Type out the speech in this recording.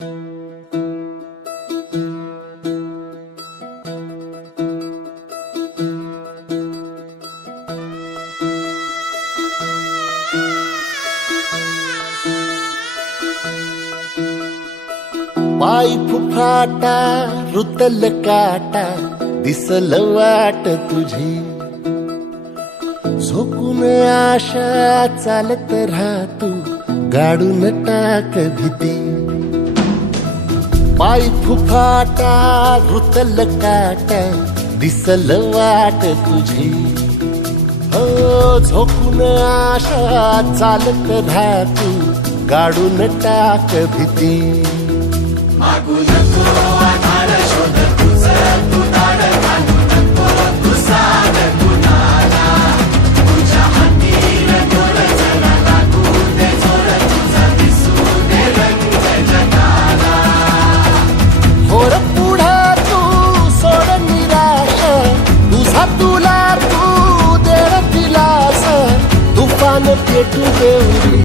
पाय फुफाटा रुतल काटा दिसल वाट तुझी, झोकून आशा चालत राहतू गाडून टाक भीती। पाय फुफाटा रुतल काटा दिसल वाट तुझी, हो झोकून आशा चालत राहतू गाडून टाक भीती। मागू नको आधार शोध तुझं तू दाड घालू नको तू साध कुणाला, तुझ्या हातीन दोर जरा लागू दे जोर तुझा दिसू दे रंग जगाला। होर पुढे तू सोड निराश, तुझा तुला तू दे दिलास, तुफान पेटू देऊ